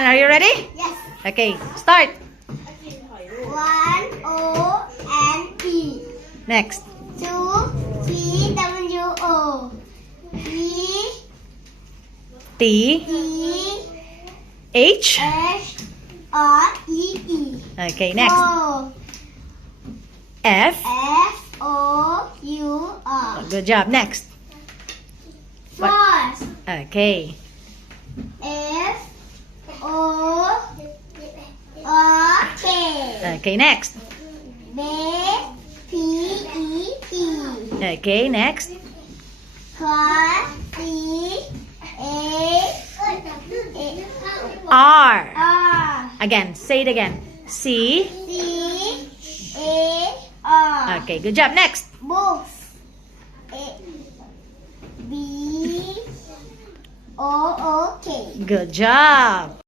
1. Are you ready? Yes. Okay, start. 1 O N E. Next. 2 T W O. 3 T, E H. H R E E. Okay, next. 4 F. F O U R. Good job. Next. 4 Okay. F O R K. Okay, next. B P E T. Okay, next. 4 C A R. R. Again, say it again. C. C A R. Okay, good job. Next. Books. B O O K. Good job.